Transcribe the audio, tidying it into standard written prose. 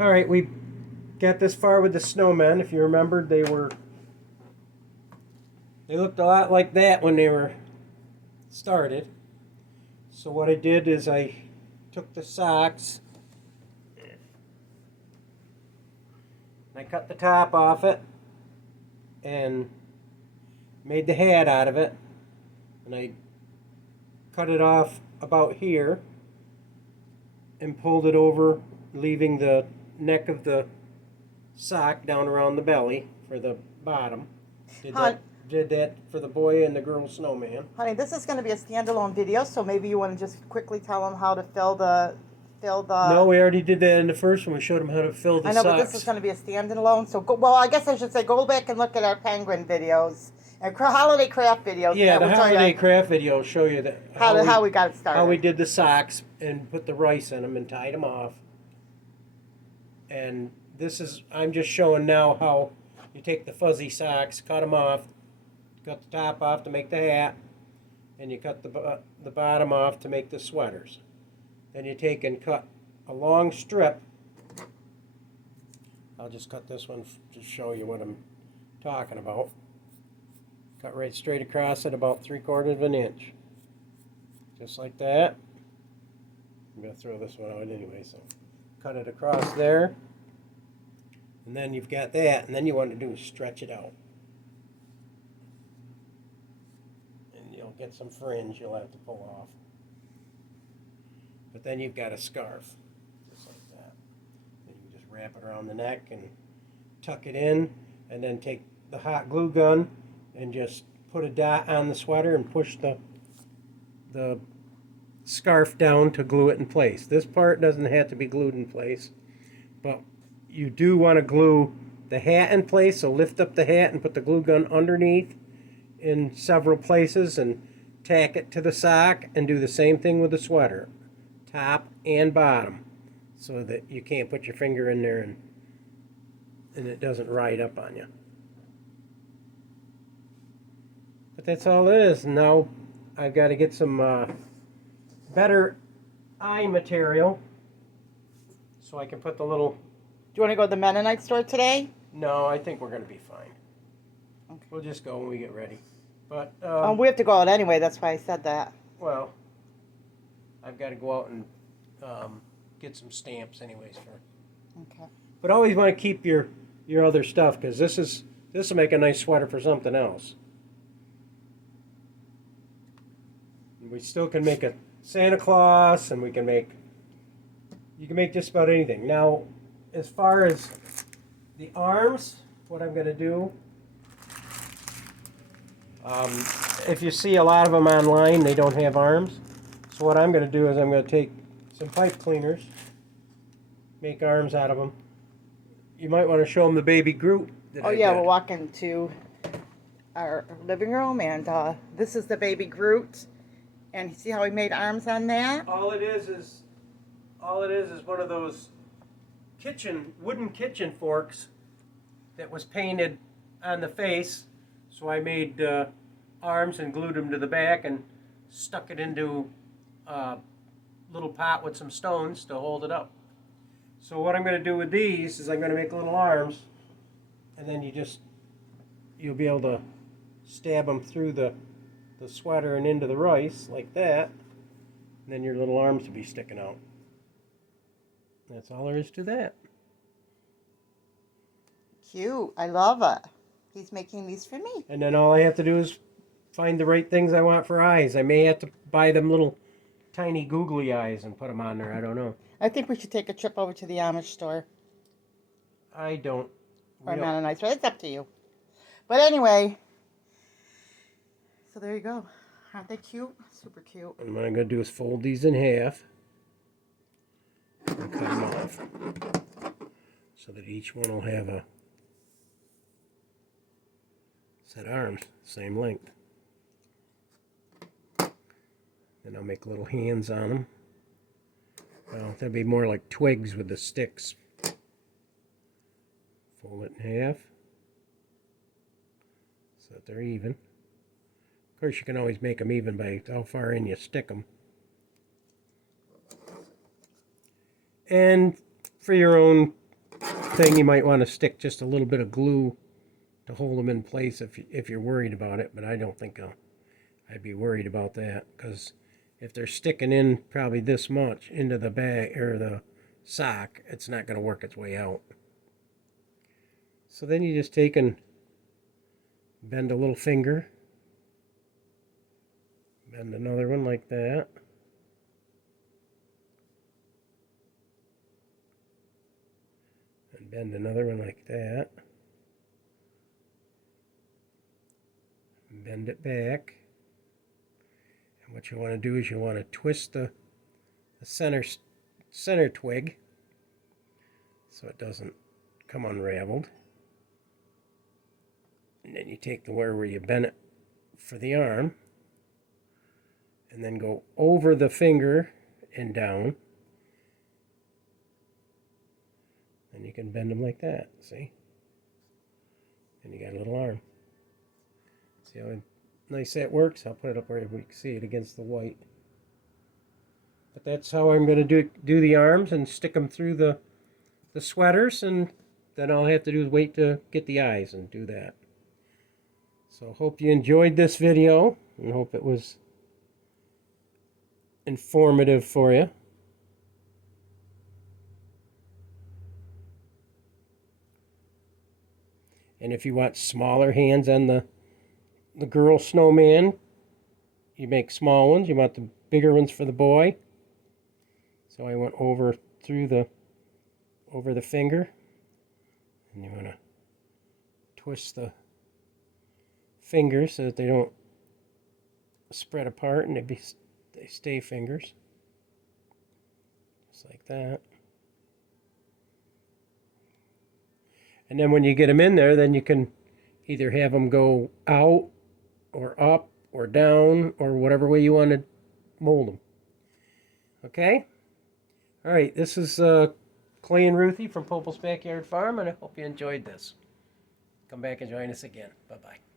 Alright, we got this far with the snowmen. If you remembered, they looked a lot like that when they were started. So what I did is I took the socks, I cut the top off it and made the hat out of it, and I cut it off about here and pulled it over, leaving the neck of the sock down around the belly for the bottom. Did that for the boy and the girl snowman. Honey, this is going to be a standalone video, so maybe you want to just quickly tell them how to fill the. No, we already did that in the first one. We showed them how to fill the I know, socks. but this is going to be a standalone. So, well, I guess I should say go back and look at our penguin videos and holiday craft videos. Yeah, the holiday craft video will show you that how we got it started. How we did the socks and put the rice in them and tied them off. And this is, I'm just showing now how you take the fuzzy socks, cut them off, cut the top off to make the hat, and you cut the bottom off to make the sweaters. Then you take and cut a long strip. I'll just cut this one to show you what I'm talking about. Cut right straight across at about 3/4 of an inch. Just like that. I'm going to throw this one out anyway, so cut it across there. And then you've got that, and then you want to do is stretch it out. And you'll get some fringe you'll have to pull off. But then you've got a scarf, just like that. And you just wrap it around the neck and tuck it in, and then take the hot glue gun and just put a dot on the sweater and push the scarf down to glue it in place. This part doesn't have to be glued in place, but you do want to glue the hat in place, so lift up the hat and put the glue gun underneath in several places and tack it to the sock, and do the same thing with the sweater, top and bottom, so that you can't put your finger in there and it doesn't ride up on you. But that's all it is. Now I've got to get some better eye material so I can put the little... Do you want to go to the Mennonite store today? No, I think we're going to be fine. Okay. We'll just go when we get ready. But we have to go out anyway. That's why I said that. Well, I've got to go out and get some stamps anyways for. Okay. But always want to keep your other stuff, because this will make a nice sweater for something else. We still can make a Santa Claus, and you can make just about anything. Now, as far as the arms, what I'm going to do, if you see a lot of them online, they don't have arms. So what I'm going to do is I'm going to take some pipe cleaners, make arms out of them. You might want to show them the baby Groot. We're walking to our living room, and this is the baby Groot. And see how he made arms on that? All it is one of those wooden kitchen forks that was painted on the face. So I made arms and glued them to the back and stuck it into a little pot with some stones to hold it up. So what I'm going to do with these is I'm going to make little arms, and then you'll be able to stab them through the sweater and into the rice like that, and then your little arms will be sticking out. That's all there is to that. Cute. I love it. He's making these for me. And then all I have to do is find the right things I want for eyes. I may have to buy them little tiny googly eyes and put them on there. I don't know. I think we should take a trip over to the Amish store. I don't. Or Mennonite store. It's up to you. But anyway, so there you go. Aren't they cute? Super cute. And what I'm going to do is fold these in half and cut them off so that each one will have a set of arms, same length. Then I'll make little hands on them. Well, that'd be more like twigs with the sticks. Fold it in half so that they're even. Of course, you can always make them even by how far in you stick them. And for your own thing, you might want to stick just a little bit of glue to hold them in place if you're worried about it, but I don't think I'd be worried about that, because if they're sticking in probably this much into the bag or the sock, it's not going to work its way out. So then you just take and bend a little finger, bend another one like that, and bend another one like that, and bend it back. And what you want to do is you want to twist the center twig so it doesn't come unraveled. And then you take the wire where you bent it for the arm, and then go over the finger and down. And you can bend them like that, see? And you got a little arm. See how nice that works? I'll put it up where we can see it against the white. But that's how I'm going to do the arms and stick them through the sweaters, and then all I have to do is wait to get the eyes and do that. So hope you enjoyed this video, and hope it was informative for you. And if you want smaller hands on the girl snowman, you make small ones. You want the bigger ones for the boy. So I went over the finger, and you want to twist the fingers so that they don't spread apart and they stay fingers, just like that. And then when you get them in there, then you can either have them go out or up or down or whatever way you want to mold them. Okay? All right, this is Clay and Ruthie from Popel's Backyard Farm, and I hope you enjoyed this. Come back and join us again. Bye-bye.